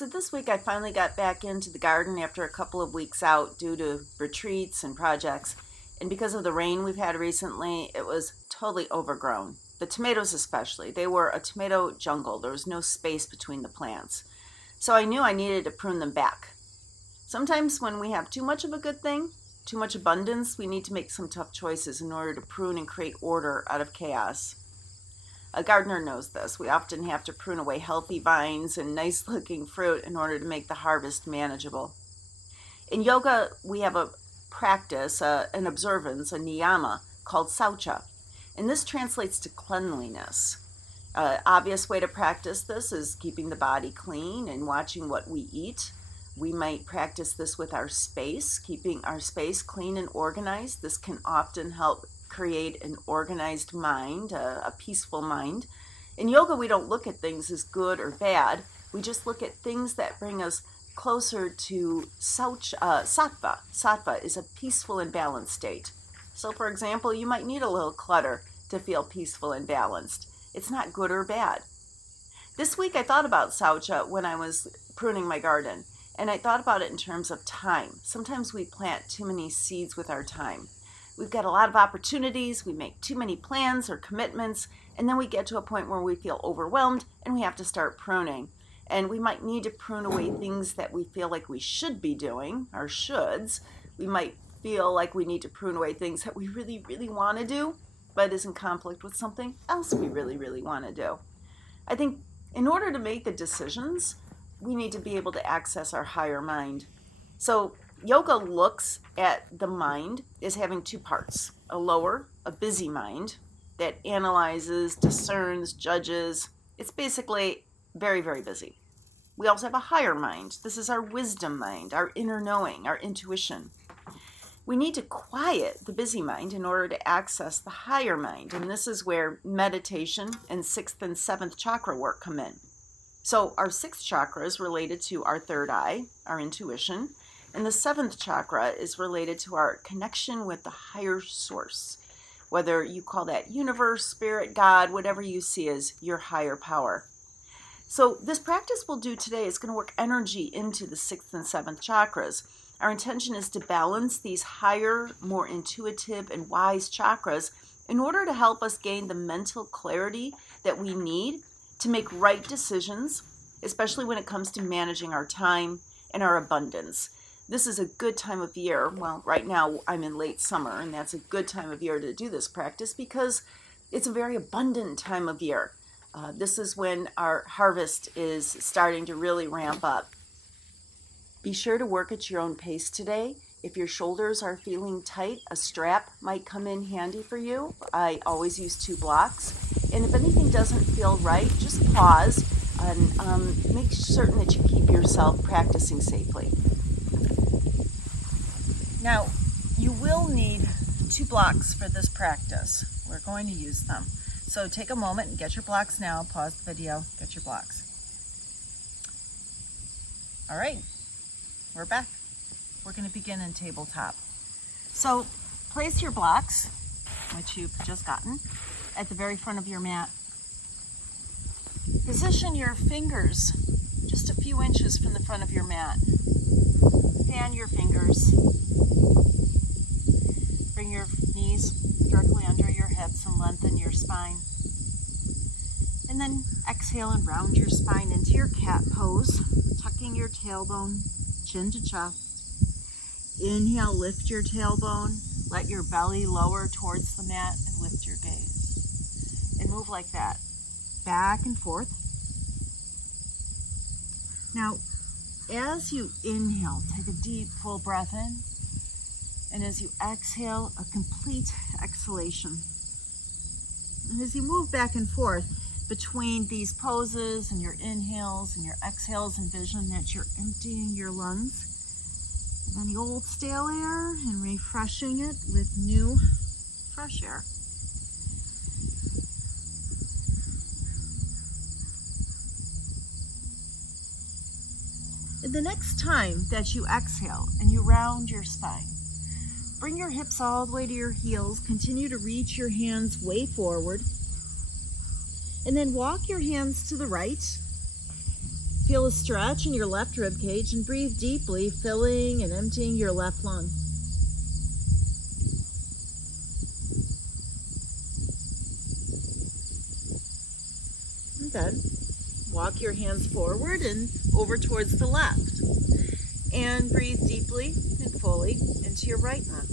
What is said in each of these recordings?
So this week I finally got back into the garden after a couple of weeks out due to retreats and projects. And because of the rain we've had recently, it was totally overgrown. The tomatoes especially. They were a tomato jungle. There was no space between the plants. So I knew I needed to prune them back. Sometimes when we have too much of a good thing, too much abundance, we need to make some tough choices in order to prune and create order out of chaos. A gardener knows this. We often have to prune away healthy vines and nice-looking fruit in order to make the harvest manageable. In yoga, we have a practice, an observance, a niyama called saucha, and this translates to cleanliness. Obvious way to practice this is keeping the body clean and watching what we eat. We might practice this with our space, keeping our space clean and organized. This can often help create an organized mind, a peaceful mind. In yoga, we don't look at things as good or bad. We just look at things that bring us closer to sattva. Sattva is a peaceful and balanced state. So, for example, you might need a little clutter to feel peaceful and balanced. It's not good or bad. This week, I thought about saucha when I was pruning my garden, and I thought about it in terms of time. Sometimes we plant too many seeds with our time. We've got a lot of opportunities, we make too many plans or commitments, and then we get to a point where we feel overwhelmed and we have to start pruning. And we might need to prune away things that we feel like we should be doing, our shoulds. We might feel like we need to prune away things that we really, really want to do, but is in conflict with something else we really, really want to do. I think in order to make the decisions, we need to be able to access our higher mind. So yoga looks at the mind as having two parts, a lower, a busy mind that analyzes, discerns, judges. It's basically very, very busy. We also have a higher mind. This is our wisdom mind, our inner knowing, our intuition. We need to quiet the busy mind in order to access the higher mind, and this is where meditation and 6th and 7th chakra work come in. So our 6th chakra is related to our third eye, our intuition, and the 7th chakra is related to our connection with the higher source, whether you call that universe, spirit, God, whatever you see as your higher power. So this practice we'll do today is going to work energy into the 6th and 7th chakras. Our intention is to balance these higher, more intuitive and wise chakras in order to help us gain the mental clarity that we need to make right decisions, especially when it comes to managing our time and our abundance. This is a good time of year. Well, right now I'm in late summer, and that's a good time of year to do this practice because it's a very abundant time of year. This is when our harvest is starting to really ramp up. Be sure to work at your own pace today. If your shoulders are feeling tight, a strap might come in handy for you. I always use 2 blocks. And if anything doesn't feel right, just pause and make certain that you keep yourself practicing safely. Now, you will need 2 blocks for this practice. We're going to use them. So take a moment and get your blocks now. Pause the video, get your blocks. All right, we're back. We're going to begin in tabletop. So place your blocks, which you've just gotten, at the very front of your mat. Position your fingers just a few inches from the front of your mat. Fan your fingers. Bring your knees directly under your hips and lengthen your spine. And then exhale and round your spine into your cat pose, tucking your tailbone, chin to chest. Inhale, lift your tailbone, let your belly lower towards the mat and lift your gaze. And move like that, back and forth. Now, as you inhale, take a deep, full breath in. And as you exhale, a complete exhalation. And as you move back and forth between these poses and your inhales and your exhales, envision that you're emptying your lungs of any old stale air and refreshing it with new, fresh air. And the next time that you exhale and you round your spine, bring your hips all the way to your heels. Continue to reach your hands way forward. And then walk your hands to the right. Feel a stretch in your left rib cage and breathe deeply, filling and emptying your left lung. And then walk your hands forward and over towards the left. And breathe deeply and fully into your right lung.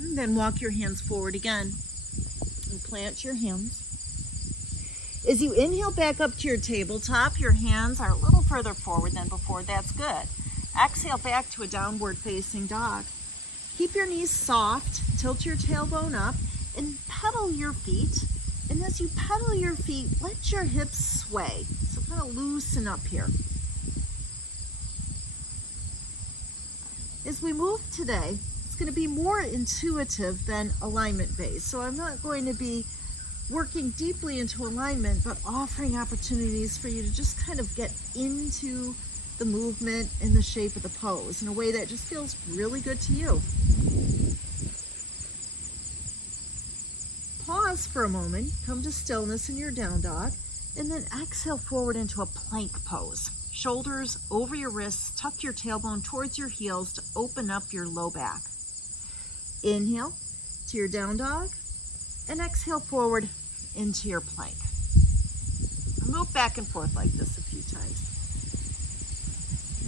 And then walk your hands forward again and plant your hands. As you inhale back up to your tabletop, your hands are a little further forward than before. That's good. Exhale back to a downward facing dog. Keep your knees soft, tilt your tailbone up, and pedal your feet. And as you pedal your feet, let your hips sway. So kind of loosen up here. As we move today, it's going to be more intuitive than alignment based. So I'm not going to be working deeply into alignment, but offering opportunities for you to just kind of get into the movement and the shape of the pose in a way that just feels really good to you. Pause for a moment, come to stillness in your down dog, and then exhale forward into a plank pose. Shoulders over your wrists, tuck your tailbone towards your heels to open up your low back. Inhale to your down dog, and exhale forward into your plank. Move back and forth like this a few times.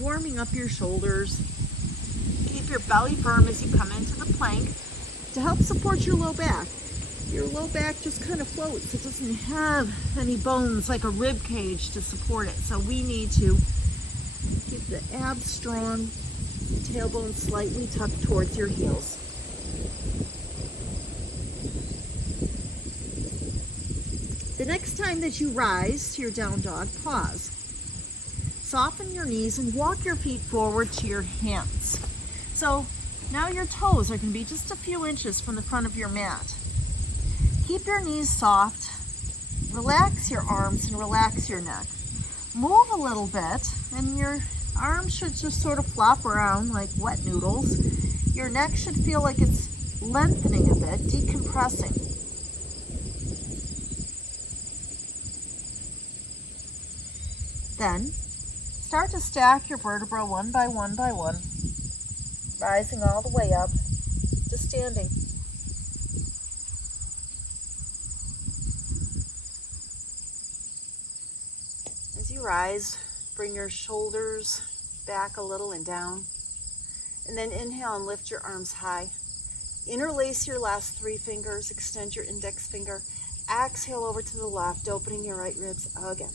Warming up your shoulders. Keep your belly firm as you come into the plank to help support your low back. Your low back just kind of floats. It doesn't have any bones like a rib cage to support it. So we need to keep the abs strong, tailbone slightly tucked towards your heels. The next time that you rise to your down dog, pause. Soften your knees and walk your feet forward to your hands. So now your toes are going to be just a few inches from the front of your mat. Keep your knees soft, relax your arms and relax your neck. Move a little bit and your arms should just sort of flop around like wet noodles. Your neck should feel like it's lengthening a bit, decompressing. Then start to stack your vertebrae one by one by one, rising all the way up to standing. As you rise, bring your shoulders back a little and down. And then inhale and lift your arms high. Interlace your last 3 fingers, extend your index finger. Exhale over to the left, opening your right ribs again.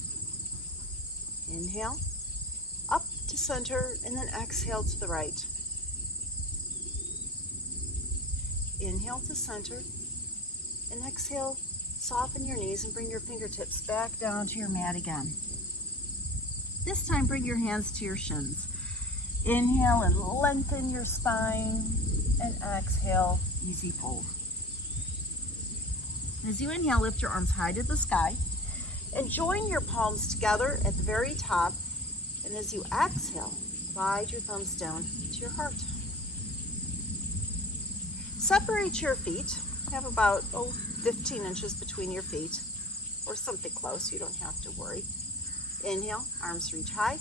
Inhale, up to center, and then exhale to the right. Inhale to center, and exhale, soften your knees and bring your fingertips back down to your mat again. This time, bring your hands to your shins. Inhale and lengthen your spine, and exhale, easy fold. As you inhale, lift your arms high to the sky, and join your palms together at the very top. And as you exhale, glide your thumbs down to your heart. Separate your feet. Have about 15 inches between your feet, or something close. You don't have to worry. Inhale, arms reach high.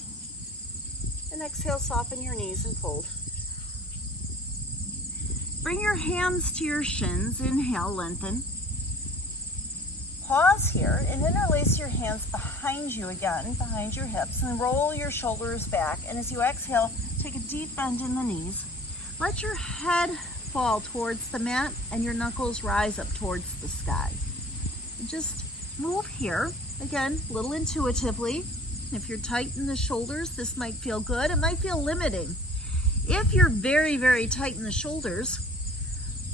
And exhale, soften your knees and fold. Bring your hands to your shins. Inhale, lengthen. Pause here and interlace your hands behind you again, behind your hips, and roll your shoulders back. And as you exhale, take a deep bend in the knees. Let your head fall towards the mat and your knuckles rise up towards the sky. And just move here, again, a little intuitively. If you're tight in the shoulders, this might feel good. It might feel limiting. If you're very, very tight in the shoulders,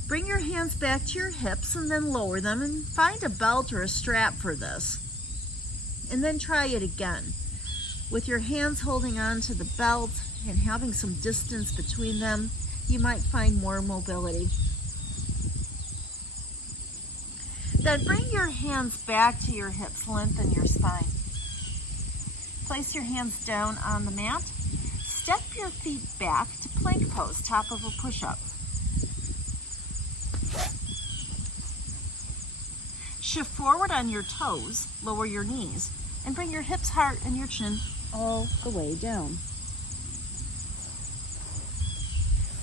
bring your hands back to your hips and then lower them and find a belt or a strap for this. And then try it again. With your hands holding on to the belt and having some distance between them, you might find more mobility. Then bring your hands back to your hips, lengthen your spine. Place your hands down on the mat. step your feet back to plank pose, top of a push-up. Shift forward on your toes, lower your knees, and bring your hips, heart, and your chin all the way down.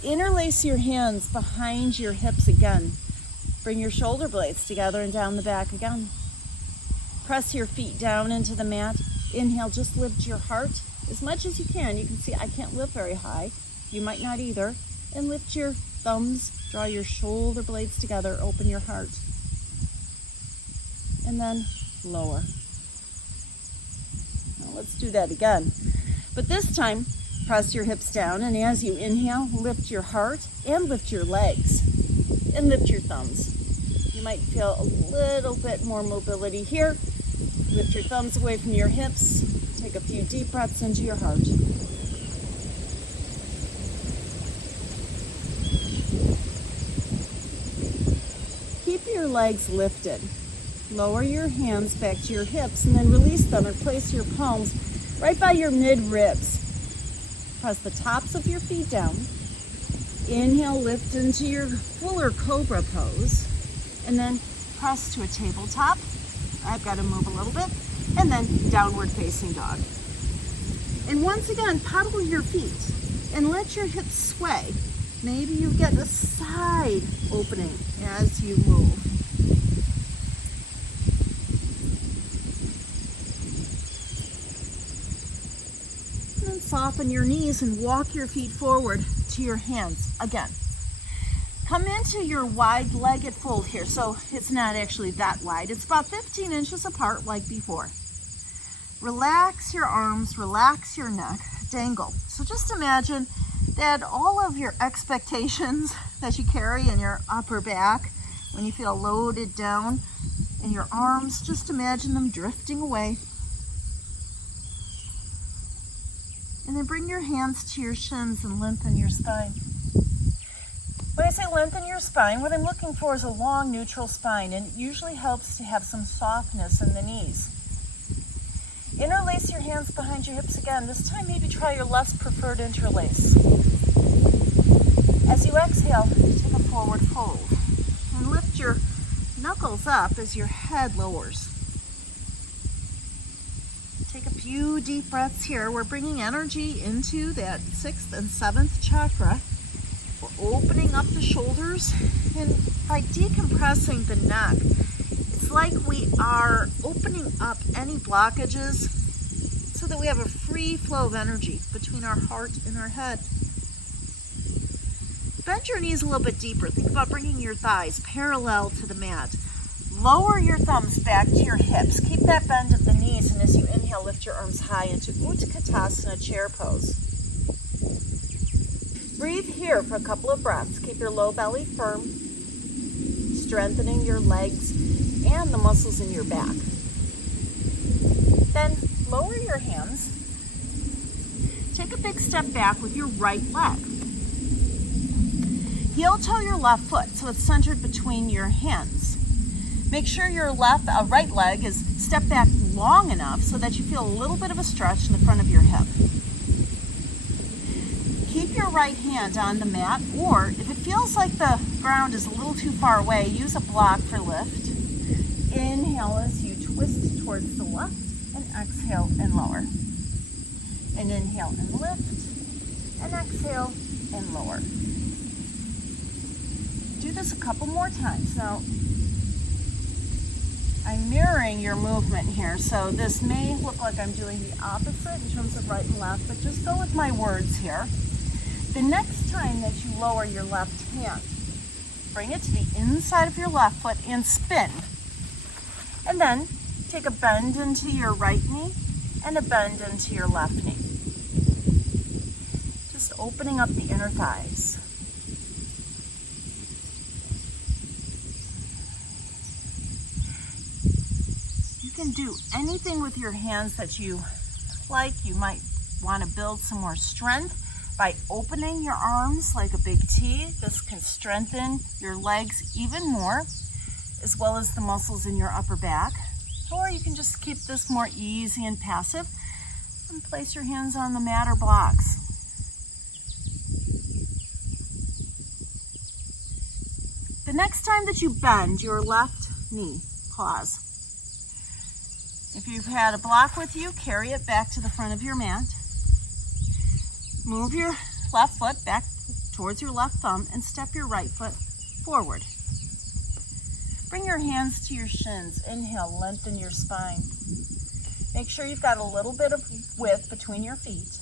Interlace your hands behind your hips again. Bring your shoulder blades together and down the back again. Press your feet down into the mat. Inhale, just lift your heart as much as you can. You can see I can't lift very high. You might not either. And lift your thumbs, draw your shoulder blades together, open your heart. And then lower. Now let's do that again. But this time, press your hips down, and as you inhale, lift your heart and lift your legs and lift your thumbs. You might feel a little bit more mobility here. Lift your thumbs away from your hips. Take a few deep breaths into your heart. Keep your legs lifted. Lower your hands back to your hips and then release them and place your palms right by your mid-ribs. Press the tops of your feet down. Inhale, lift into your fuller cobra pose. And then press to a tabletop. I've got to move a little bit. And then downward facing dog. And once again, pedal your feet and let your hips sway. Maybe you get a side opening as you move. Soften your knees and walk your feet forward to your hands again. Come into your wide-legged fold here. So it's not actually that wide. It's about 15 inches apart like before. Relax your arms, relax your neck, dangle. So just imagine that all of your expectations that you carry in your upper back when you feel loaded down in your arms, just imagine them drifting away. And then bring your hands to your shins and lengthen your spine. When I say lengthen your spine, what I'm looking for is a long, neutral spine, and it usually helps to have some softness in the knees. Interlace your hands behind your hips again. This time, maybe try your less preferred interlace. As you exhale, take a forward fold and lift your knuckles up as your head lowers. Take a few deep breaths here. We're bringing energy into that 6th and 7th chakra. We're opening up the shoulders, and by decompressing the neck, it's like we are opening up any blockages so that we have a free flow of energy between our heart and our head. Bend your knees a little bit deeper. Think about bringing your thighs parallel to the mat. Lower your thumbs back to your hips. Keep that bend of the knees, and as you inhale, lift your arms high into Utkatasana chair pose. Breathe here for a couple of breaths. Keep your low belly firm, strengthening your legs and the muscles in your back. Then lower your hands. Take a big step back with your right leg. Heel toe your left foot so it's centered between your hands. Make sure your right leg is stepped back long enough so that you feel a little bit of a stretch in the front of your hip. Keep your right hand on the mat, or if it feels like the ground is a little too far away, use a block for lift. Inhale as you twist towards the left, and exhale and lower. And inhale and lift, and exhale and lower. Do this a couple more times. Now, I'm mirroring your movement here, so this may look like I'm doing the opposite in terms of right and left, but just go with my words here. The next time that you lower your left hand, bring it to the inside of your left foot and spin. And then take a bend into your right knee and a bend into your left knee. Just opening up the inner thighs. You can do anything with your hands that you like. You might want to build some more strength by opening your arms like a big T. This can strengthen your legs even more, as well as the muscles in your upper back. Or you can just keep this more easy and passive and place your hands on the mat or blocks. The next time that you bend your left knee, pause. If you've had a block with you, carry it back to the front of your mat. Move your left foot back towards your left thumb and step your right foot forward. Bring your hands to your shins. Inhale, lengthen your spine. Make sure you've got a little bit of width between your feet.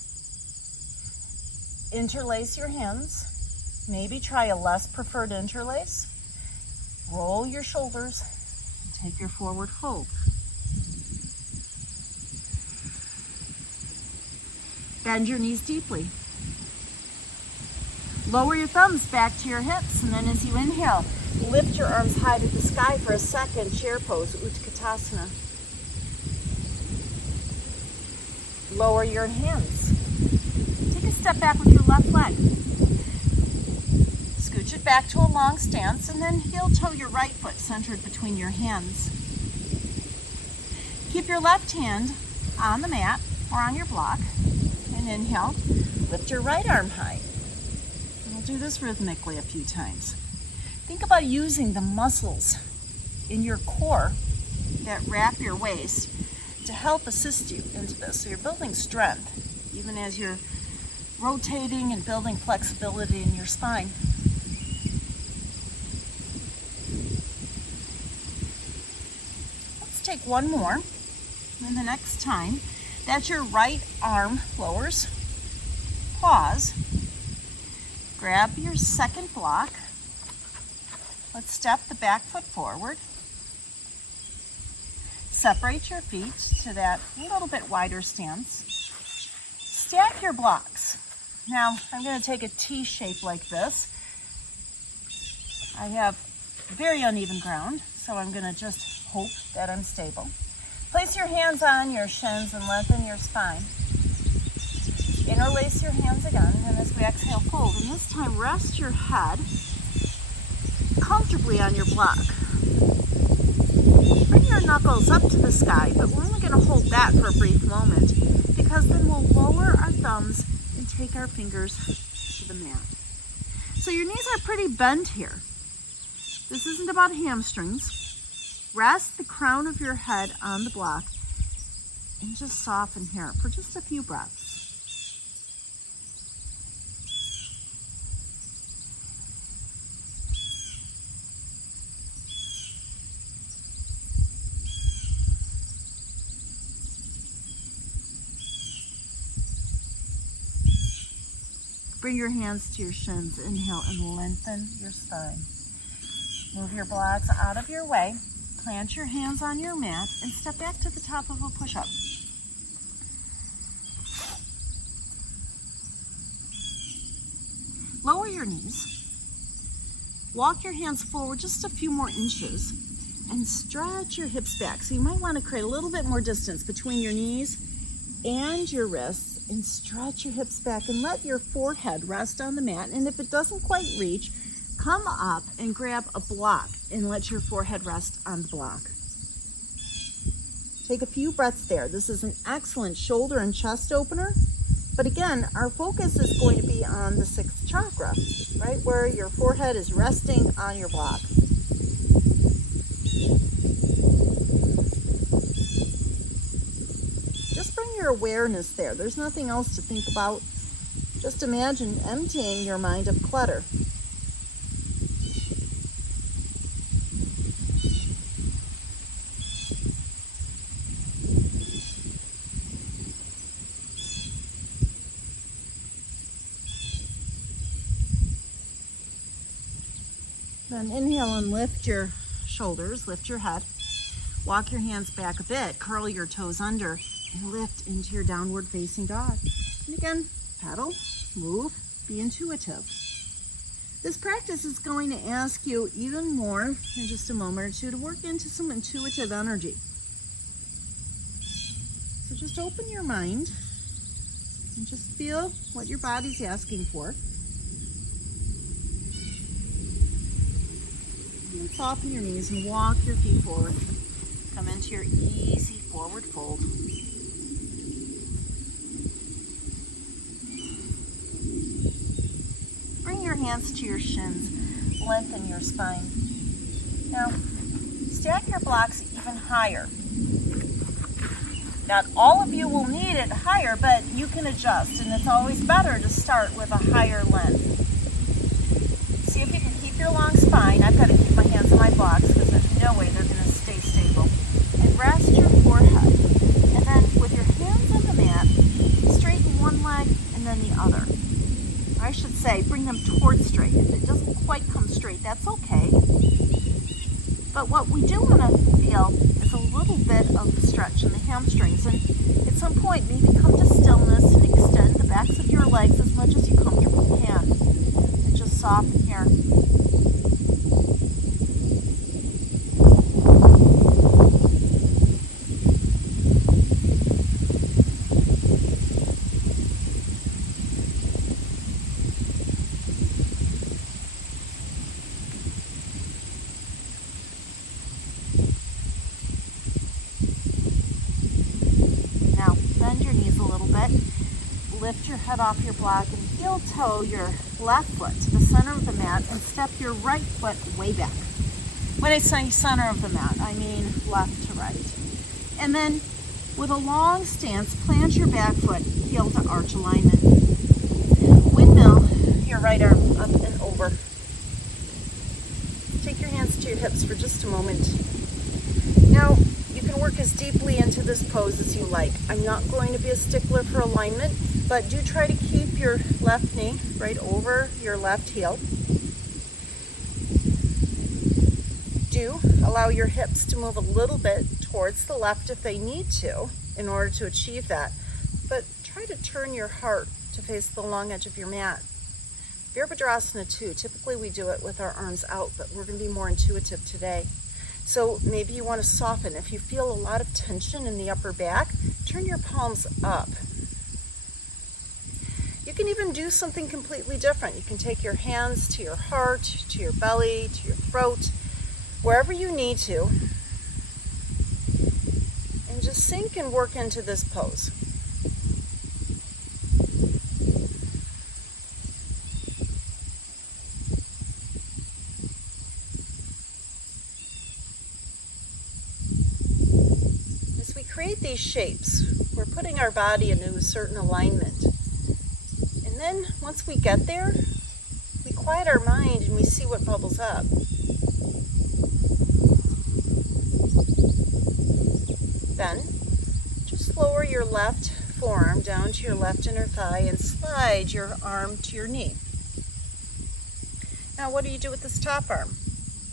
Interlace your hands. Maybe try a less preferred interlace. Roll your shoulders and take your forward fold. Bend your knees deeply. Lower your thumbs back to your hips, and then as you inhale, lift your arms high to the sky for a second chair pose, Utkatasana. Lower your hands. Take a step back with your left leg. Scooch it back to a long stance, and then heel toe your right foot centered between your hands. Keep your left hand on the mat or on your block, and inhale, lift your right arm high. And we'll do this rhythmically a few times. Think about using the muscles in your core that wrap your waist to help assist you into this. So you're building strength, even as you're rotating and building flexibility in your spine. Let's take one more. And the next time that your right arm lowers, pause, grab your second block. Let's step the back foot forward. Separate your feet to that little bit wider stance. Stack your blocks. Now, I'm going to take a T shape like this. I have very uneven ground, so I'm going to just hope that I'm stable. Place your hands on your shins and lengthen your spine. Interlace your hands again, and as we exhale, fold. And this time, rest your head comfortably on your block. Bring your knuckles up to the sky, but we're only going to hold that for a brief moment, because then we'll lower our thumbs and take our fingers to the mat. So your knees are pretty bent here. This isn't about hamstrings. Rest the crown of your head on the block and just soften here for just a few breaths. Bring your hands to your shins. Inhale and lengthen your spine. Move your blocks out of your way. Plant your hands on your mat and step back to the top of a push-up. Lower your knees. Walk your hands forward just a few more inches and stretch your hips back. So you might want to create a little bit more distance between your knees and your wrists, and stretch your hips back and let your forehead rest on the mat. And if it doesn't quite reach, come up and grab a block and let your forehead rest on the block. Take a few breaths there. This is an excellent shoulder and chest opener. But again, our focus is going to be on the sixth chakra, right where your forehead is resting on your block. Just bring your awareness there. There's nothing else to think about. Just imagine emptying your mind of clutter. Then inhale and lift your shoulders, lift your head. Walk your hands back a bit, curl your toes under, and lift into your downward facing dog. And again, pedal, move, be intuitive. This practice is going to ask you even more in just a moment or two to work into some intuitive energy. So just open your mind and just feel what your body's asking for. And soften your knees and walk your feet forward. Come into your easy forward fold. Bring your hands to your shins. lengthen your spine. Now, stack your blocks even higher. Not all of you will need it higher, but you can adjust, and it's always better to start with a higher length. See if you can keep your long spine. I've got to keep my hands on my blocks because there's no way they're going to stay stable. And rest your forehead. And then with your hands on the mat, straighten one leg and then the other. I should say, bring them towards straight. If it doesn't quite come straight, that's okay. But what we do want to feel is a little bit of stretch in the hamstrings. And at some point, maybe come to stillness and extend the backs of your legs as much as you comfortably can. And just soften here. Lift your head off your block and heel toe your left foot to the center of the mat and step your right foot way back. When I say center of the mat, I mean left to right. And then with a long stance, plant your back foot, heel to arch alignment. Windmill your right arm up and over. Take your hands to your hips for just a moment. Now, you can work as deeply into this pose as you like. I'm not going to be a stickler for alignment, but do try to keep your left knee right over your left heel. Do allow your hips to move a little bit towards the left if they need to in order to achieve that. But try to turn your heart to face the long edge of your mat. Virabhadrasana 2, typically we do it with our arms out, but we're going to be more intuitive today. So maybe you want to soften. If you feel a lot of tension in the upper back, turn your palms up. You can even do something completely different. You can take your hands to your heart, to your belly, to your throat, wherever you need to, and just sink and work into this pose. Create these shapes. We're putting our body into a certain alignment. And then once we get there, we quiet our mind and we see what bubbles up. Then just lower your left forearm down to your left inner thigh and slide your arm to your knee. Now what do you do with this top arm?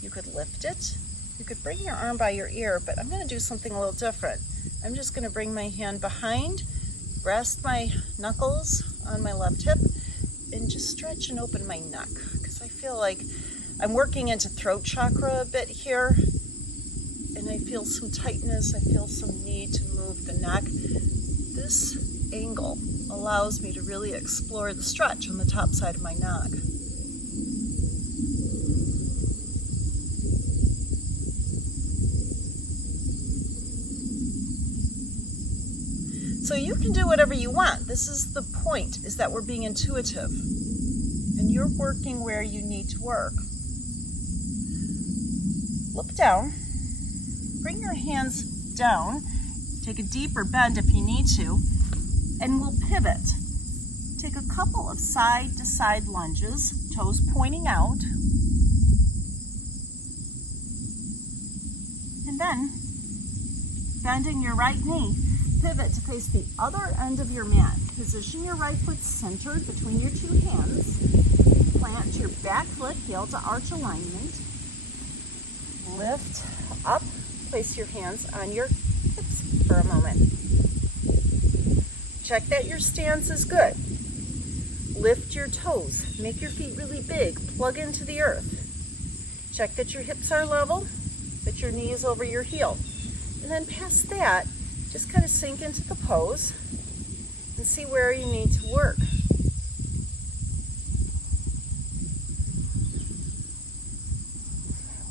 You could lift it. You could bring your arm by your ear, but I'm going to do something a little different. I'm just going to bring my hand behind, rest my knuckles on my left hip, and just stretch and open my neck, because I feel like I'm working into throat chakra a bit here, and I feel some tightness, I feel some need to move the neck. This angle allows me to really explore the stretch on the top side of my neck. So you can do whatever you want. This is the point, is that we're being intuitive. And you're working where you need to work. Look down. Bring your hands down. Take a deeper bend if you need to. And we'll pivot. Take a couple of side-to-side lunges, toes pointing out. And then, bending your right knee, pivot to face the other end of your mat. Position your right foot centered between your two hands. Plant your back foot, heel to arch alignment. Lift up, place your hands on your hips for a moment. Check that your stance is good. Lift your toes, make your feet really big, plug into the earth. Check that your hips are level, that your knee is over your heel. And then past that, just kind of sink into the pose and see where you need to work.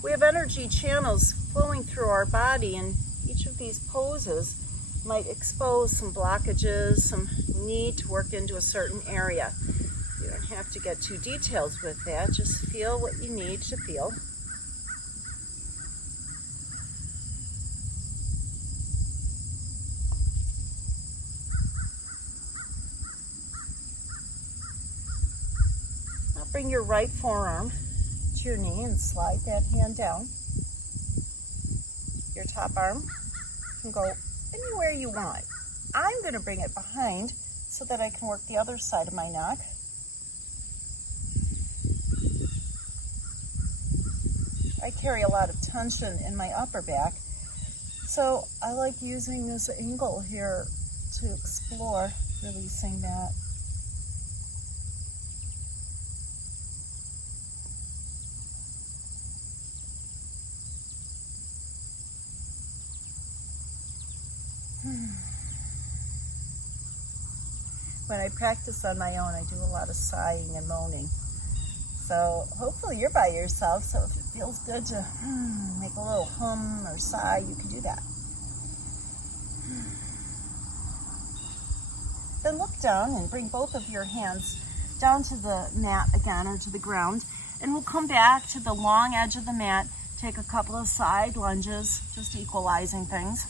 We have energy channels flowing through our body, and each of these poses might expose some blockages, some need to work into a certain area. have to get too detailed with that. Just feel what you need to feel. Now bring your right forearm to your knee and slide that hand down. Your top arm can go anywhere you want. I'm going to bring it behind so that I can work the other side of my neck. I carry a lot of tension in my upper back, so I like using this angle here to explore releasing that. When I practice on my own, I do a lot of sighing and moaning. So hopefully you're by yourself, so if it feels good to make a little hum or sigh, you can do that. Then look down and bring both of your hands down to the mat again, or to the ground, and we'll come back to the long edge of the mat, take a couple of side lunges, just equalizing things.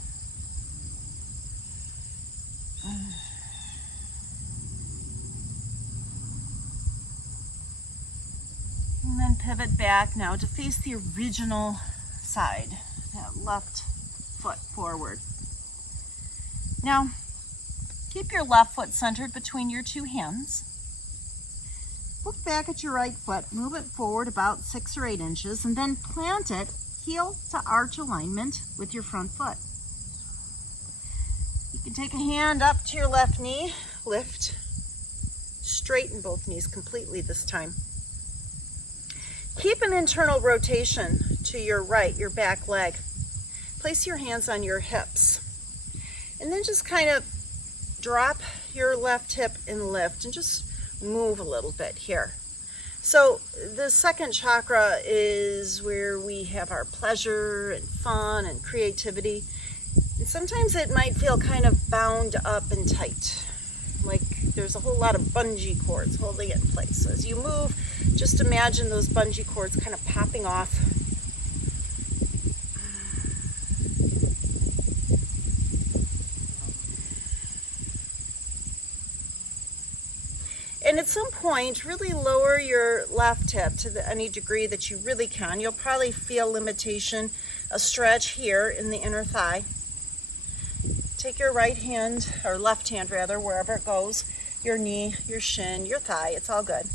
And then pivot back now to face the original side, that left foot forward. Now, keep your left foot centered between your two hands. Look back at your right foot, move it forward about 6 or 8 inches, and then plant it heel to arch alignment with your front foot. You can take a hand up to your left knee, lift, straighten both knees completely this time. Keep an internal rotation to your right, your back leg. Place your hands on your hips. And then just kind of drop your left hip and lift and just move a little bit here. So the second chakra is where we have our pleasure and fun and creativity. And sometimes it might feel kind of bound up and tight, like there's a whole lot of bungee cords holding it in place. So as you move, just imagine those bungee cords kind of popping off. And at some point, really lower your left hip to any degree that you really can. You'll probably feel limitation, a stretch here in the inner thigh. Take your right hand, or left hand rather, wherever it goes, your knee, your shin, your thigh, it's all good.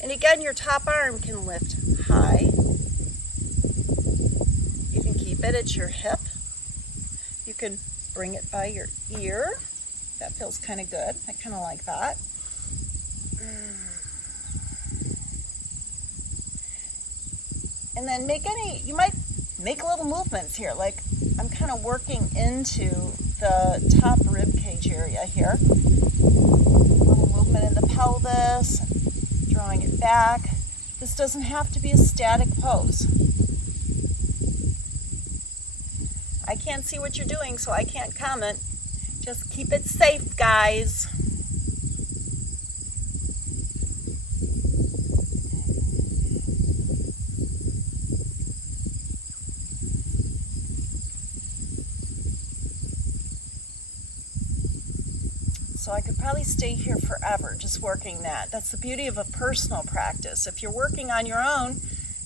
And again, your top arm can lift high. You can keep it at your hip. You can bring it by your ear. That feels kind of good. I kind of like that. And then you might make little movements here, like I'm kind of working into the top rib cage area here. Little movement in the pelvis, drawing it back. This doesn't have to be a static pose. I can't see what you're doing, so I can't comment. Just keep it safe, guys. So I could probably stay here forever just working that. That's the beauty of a personal practice. If you're working on your own,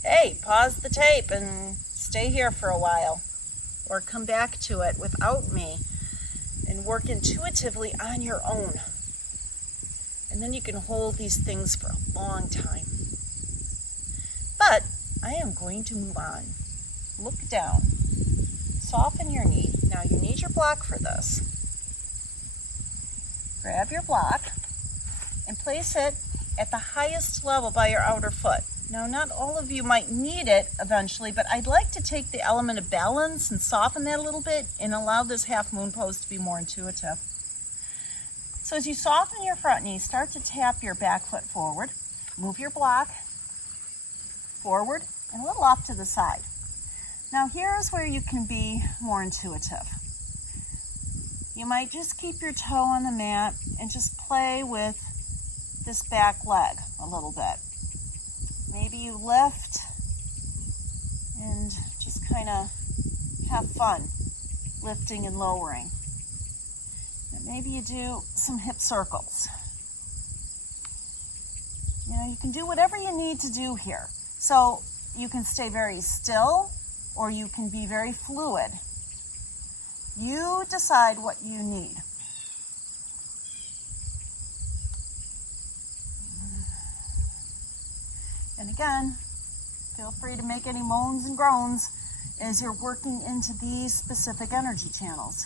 hey, pause the tape and stay here for a while. Or come back to it without me and work intuitively on your own. And then you can hold these things for a long time. But I am going to move on. Look down. Soften your knee. Now you need your block for this. Grab your block and place it at the highest level by your outer foot. Now, not all of you might need it eventually, but I'd like to take the element of balance and soften that a little bit and allow this half moon pose to be more intuitive. So as you soften your front knee, start to tap your back foot forward. Move your block forward and a little off to the side. Now, here's where you can be more intuitive. You might just keep your toe on the mat and just play with this back leg a little bit. Maybe you lift and just kind of have fun lifting and lowering. And maybe you do some hip circles. You know, you can do whatever you need to do here. So you can stay very still or you can be very fluid. You decide what you need. And again, feel free to make any moans and groans as you're working into these specific energy channels.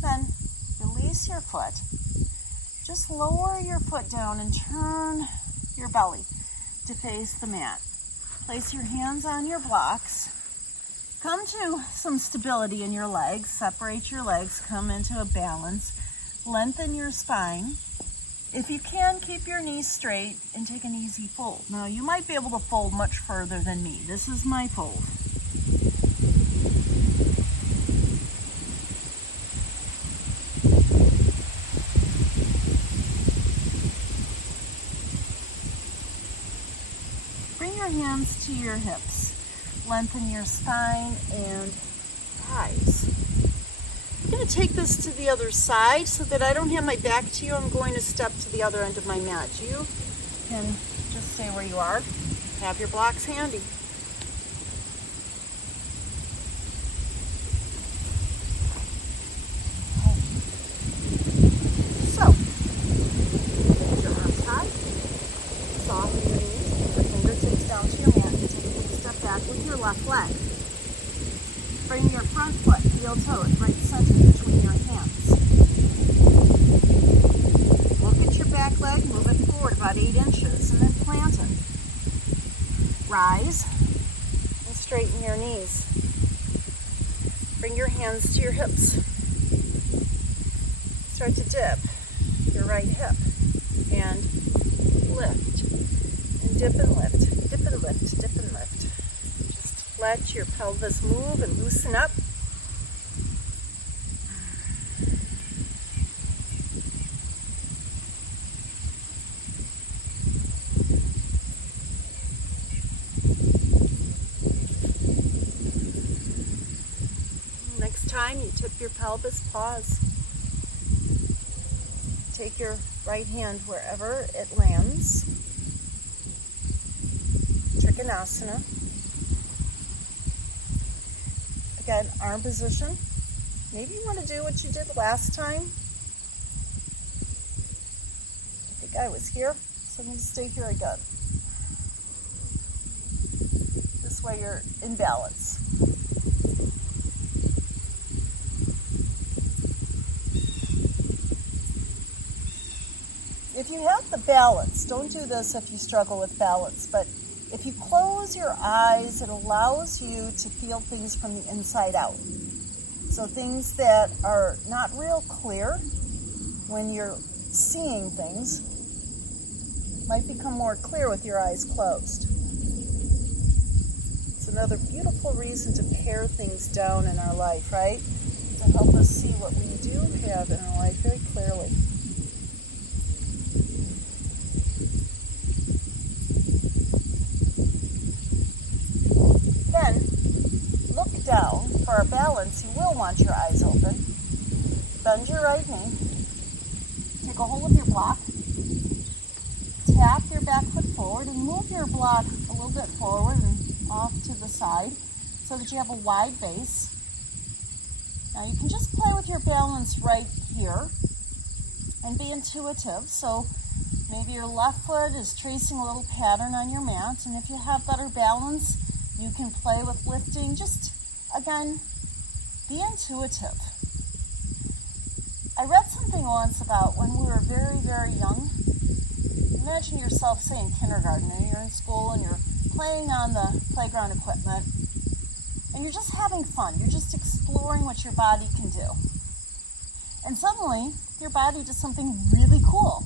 Then release your foot. Just lower your foot down and turn your belly to face the mat. Place your hands on your blocks. Come to some stability in your legs. Separate your legs. Come into a balance. Lengthen your spine. If you can, keep your knees straight and take an easy fold. Now, you might be able to fold much further than me. This is my fold. Bring your hands to your hips. Lengthen your spine and rise. I'm going to take this to the other side so that I don't have my back to you. I'm going to step to the other end of my mat. You can just stay where you are. Have your blocks handy. So, hold your arms high. Soften your knees. Take your fingertips down to your mat and take a big step back with your left leg. Bring your front foot, heel toed, right center between your hands. Look at your back leg, move it forward about 8 inches, and then plant it. Rise and straighten your knees. Bring your hands to your hips. Start to dip your right hip and lift. And dip and lift, dip and lift, dip and lift. Just let your pelvis move and loosen up. Next time you tip your pelvis, pause. Take your right hand wherever it lands. Trikonasana. Again, arm position. Maybe you want to do what you did last time. I think I was here, so I'm going to stay here again. This way you're in balance. If you have the balance, don't do this if you struggle with balance, but if you close your eyes, it allows you to feel things from the inside out. So things that are not real clear when you're seeing things might become more clear with your eyes closed. It's another beautiful reason to pare things down in our life, right? To help us see what we do have in our life very clearly. Down. For our balance, you will want your eyes open. Bend your right knee. Take a hold of your block. Tap your back foot forward and move your block a little bit forward and off to the side so that you have a wide base. Now you can just play with your balance right here and be intuitive. So maybe your left foot is tracing a little pattern on your mat, and if you have better balance, you can play with lifting. Just again, be intuitive. I read something once about when we were very, very young. Imagine yourself, say, in kindergarten, and you're in school and you're playing on the playground equipment. and you're just having fun. You're just exploring what your body can do. And suddenly, your body does something really cool.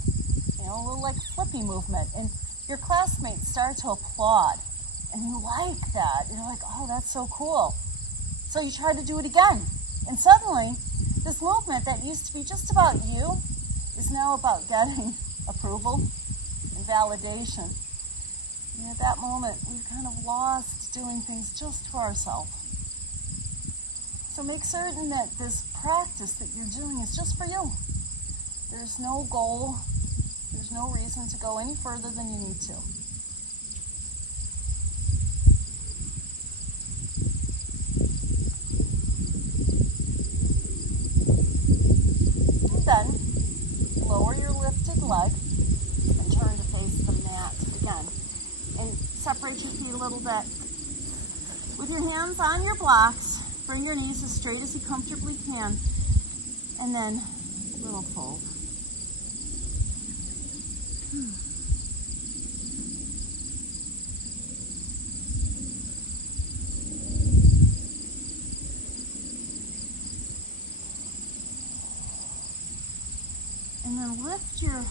You know, a little like flippy movement. And your classmates start to applaud. And you like that. You're like, oh, that's so cool. So you try to do it again. And suddenly, this movement that used to be just about you is now about getting approval and validation. And at that moment, we've kind of lost doing things just for ourselves. So make certain that this practice that you're doing is just for you. There's no goal. There's no reason to go any further than you need to. And then, lower your lifted leg and turn to face the mat again. And separate your feet a little bit. With your hands on your blocks, bring your knees as straight as you comfortably can. And then, a little fold. And then lift your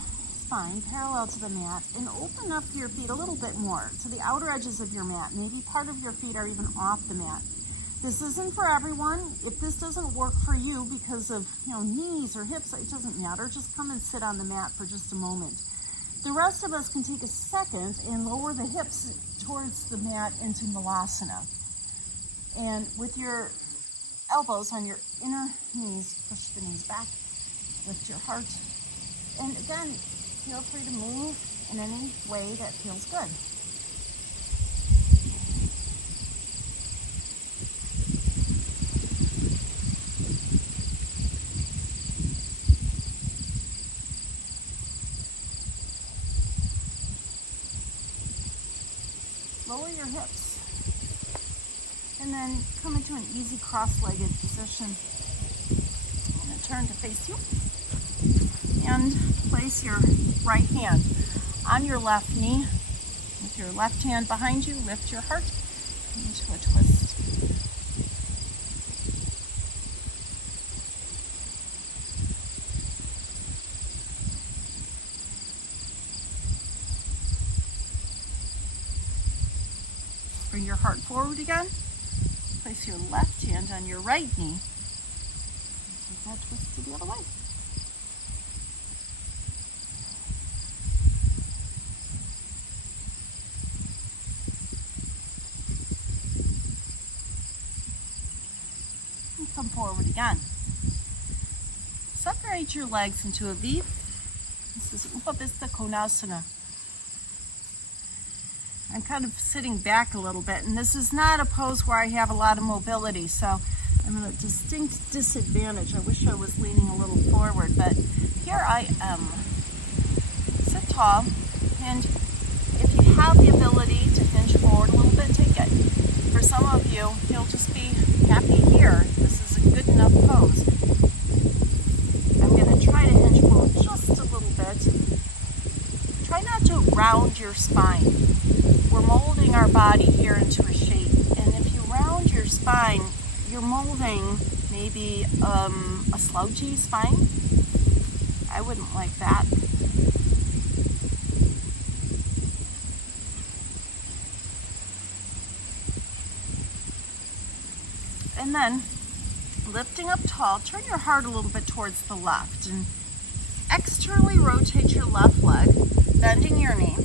spine parallel to the mat and open up your feet a little bit more to the outer edges of your mat. Maybe part of your feet are even off the mat. This isn't for everyone. If this doesn't work for you because of, knees or hips, it doesn't matter. Just come and sit on the mat for just a moment. The rest of us can take a second and lower the hips towards the mat into Malasana. And with your elbows on your inner knees, push the knees back, lift your heart. And again, feel free to move in any way that feels good. Lower your hips. And then come into an easy cross-legged position. I'm going to turn to face you. And place your right hand on your left knee. With your left hand behind you, lift your heart into a twist. Bring your heart forward again. Place your left hand on your right knee. Take that twist to the other way. Come forward again. Separate your legs into a V. This is Upavista Konasana. I'm kind of sitting back a little bit, and this is not a pose where I have a lot of mobility, so I'm at a distinct disadvantage. I wish I was leaning a little forward, but here I am. Sit tall, and if you have the ability to hinge forward a little bit, take it. For some of you, you'll just be happy here. This is a good enough pose. I'm going to try to hinge forward just a little bit. Try not to round your spine. We're molding our body here into a shape, and if you round your spine, you're molding maybe a slouchy spine. I wouldn't like that. And then, lifting up tall, turn your heart a little bit towards the left and externally rotate your left leg, bending your knee.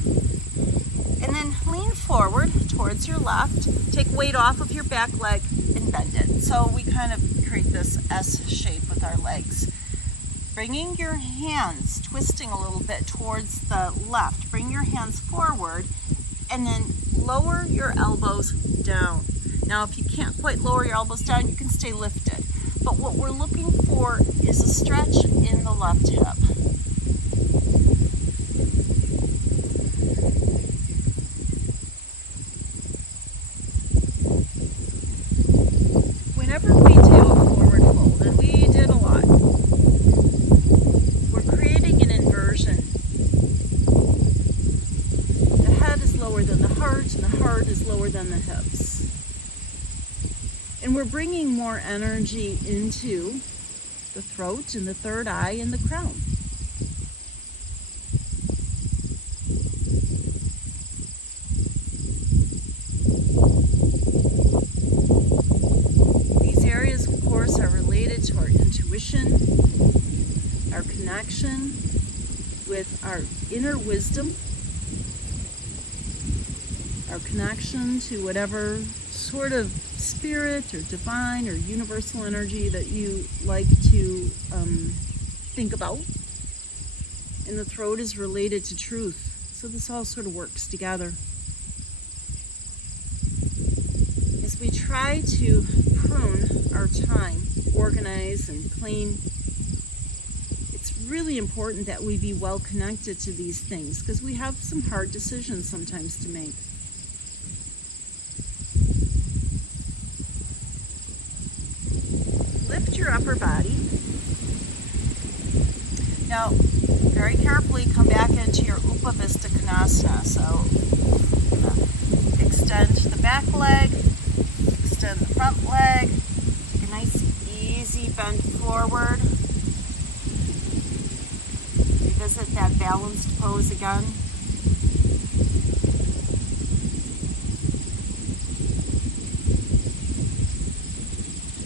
And then lean forward towards your left, take weight off of your back leg and bend it. So we kind of create this S shape with our legs. Bringing your hands, twisting a little bit towards the left. Bring your hands forward and then lower your elbows down. Now, if you can't quite lower your elbows down, you can stay lifted. But what we're looking for is a stretch in the left hip. Whenever we do a forward fold, and we did a lot, we're creating an inversion. The head is lower than the heart, and the heart is lower than the hips. we're bringing more energy into the throat and the third eye and the crown. These areas, of course, are related to our intuition, our connection with our inner wisdom, our connection to whatever sort of spirit or divine or universal energy that you like to think about. And the throat is related to truth. So this all sort of works together. As we try to prune our time, organize and clean, it's really important that we be well connected to these things because we have some hard decisions sometimes to make. Lift your upper body. Now, very carefully come back into your Upavista Konasana. So, extend the back leg, extend the front leg, take a nice easy bend forward. Revisit that balanced pose again.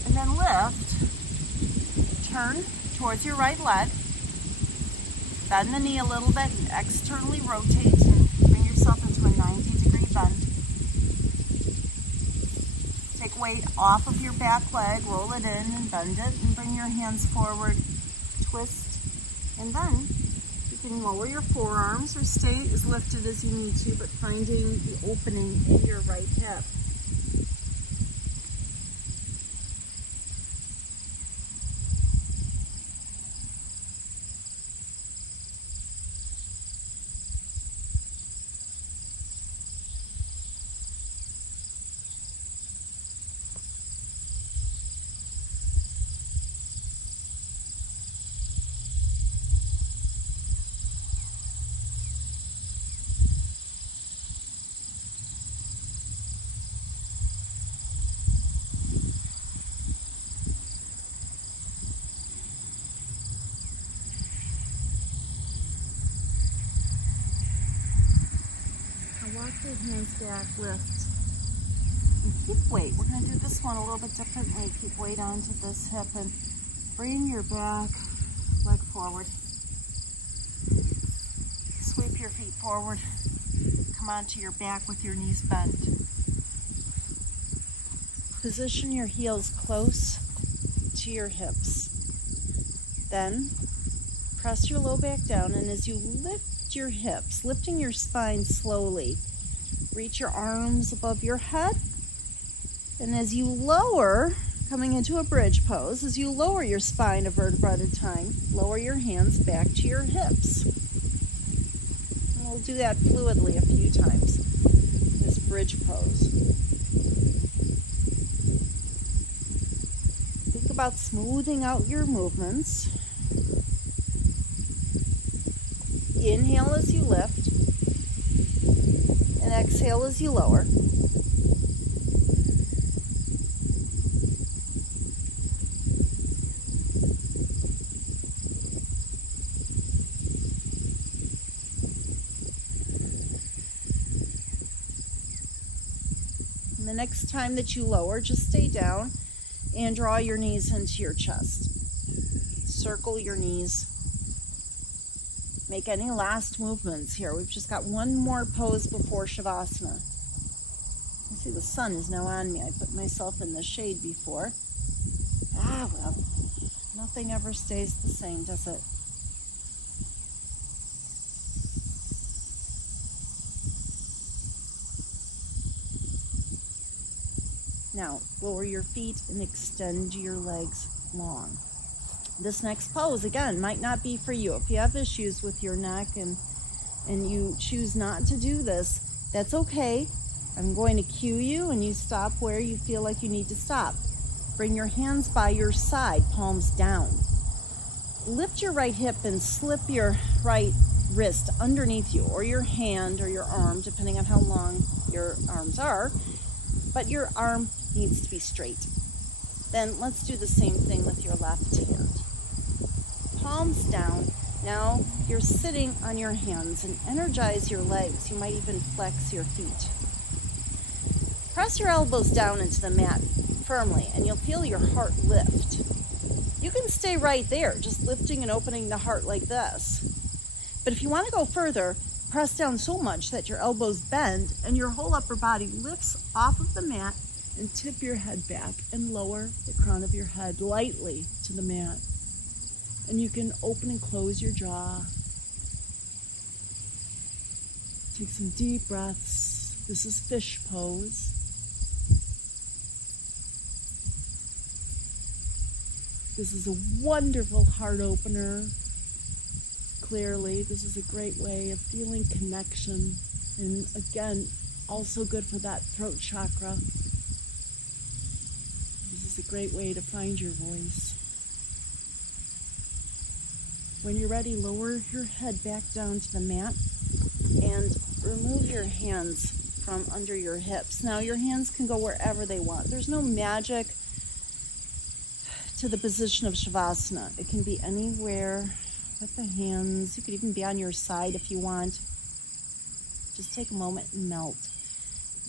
And then lift. Turn towards your right leg, bend the knee a little bit and externally rotate and bring yourself into a 90-degree bend. Take weight off of your back leg, roll it in and bend it and bring your hands forward, twist, and then you can lower your forearms or stay as lifted as you need to, but finding the opening in your right hip. Walk your hands back, lift, and keep weight. We're going to do this one a little bit differently. Keep weight onto this hip and bring your back leg forward. Sweep your feet forward. Come onto your back with your knees bent. Position your heels close to your hips. Then press your low back down, and as you lift your hips, lifting your spine slowly, reach your arms above your head, and as you lower, coming into a bridge pose, as you lower your spine a vertebra at a time, lower your hands back to your hips. And we'll do that fluidly a few times, this bridge pose. Think about smoothing out your movements. Inhale as you lift, and exhale as you lower. And the next time that you lower, just stay down and draw your knees into your chest. Circle your knees. Make any last movements here. We've just got one more pose before Shavasana. You see the sun is now on me. I put myself in the shade before. Well, nothing ever stays the same, does it? Now, lower your feet and extend your legs long. This next pose, again, might not be for you. If you have issues with your neck and you choose not to do this, that's okay. I'm going to cue you and you stop where you feel like you need to stop. Bring your hands by your side, palms down. Lift your right hip and slip your right wrist underneath you, or your hand or your arm, depending on how long your arms are. But your arm needs to be straight. Then let's do the same thing with your left hand. Palms down. Now you're sitting on your hands and energize your legs. You might even flex your feet. Press your elbows down into the mat firmly and you'll feel your heart lift. You can stay right there, just lifting and opening the heart like this. But if you want to go further, press down so much that your elbows bend and your whole upper body lifts off of the mat, and tip your head back and lower the crown of your head lightly to the mat. And you can open and close your jaw. Take some deep breaths. This is fish pose. This is a wonderful heart opener. Clearly, this is a great way of feeling connection. And again, also good for that throat chakra. This is a great way to find your voice. When you're ready, lower your head back down to the mat and remove your hands from under your hips. Now, your hands can go wherever they want. There's no magic to the position of Shavasana. It can be anywhere with the hands. You could even be on your side if you want. Just take a moment and melt.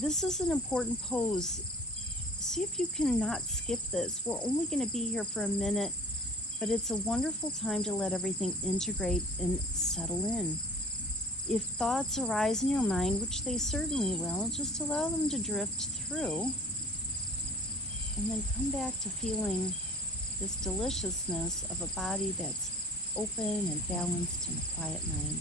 This is an important pose. See if you can not skip this. We're only going to be here for a minute, but it's a wonderful time to let everything integrate and settle in. If thoughts arise in your mind, which they certainly will, just allow them to drift through and then come back to feeling this deliciousness of a body that's open and balanced and a quiet mind.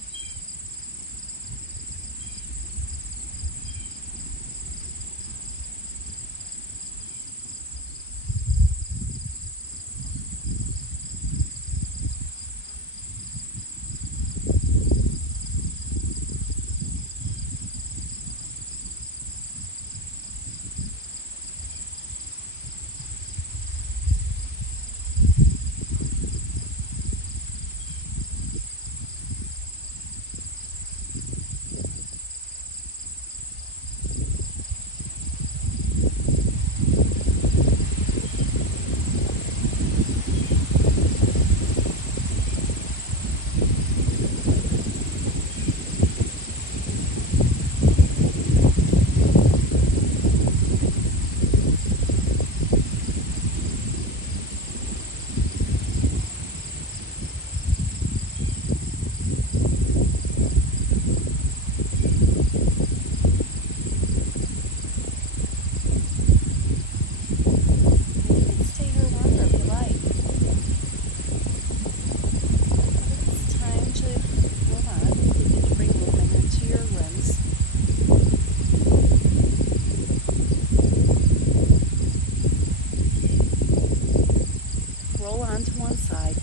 To one side.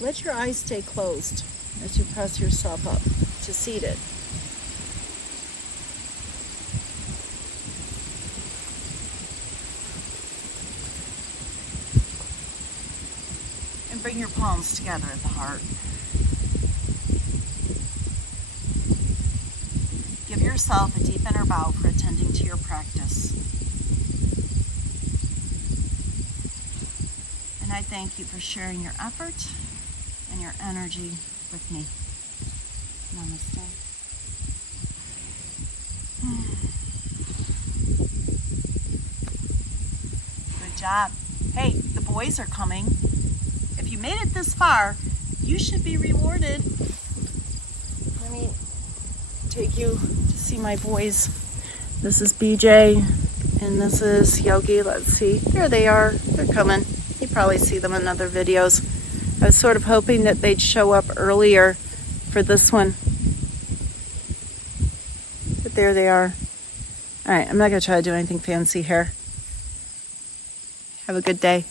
Let your eyes stay closed as you press yourself up to seated. And bring your palms together at the heart. Give yourself a deep inner bow for attending to your practice. And I thank you for sharing your effort and your energy with me. Namaste. Good job. Hey, the boys are coming. If you made it this far, you should be rewarded. Let me take you to see my boys. This is BJ and this is Yogi. Let's see. There they are. They're coming. You probably see them in other videos. I was sort of hoping that they'd show up earlier for this one. But there they are. All right, I'm not going to try to do anything fancy here. Have a good day.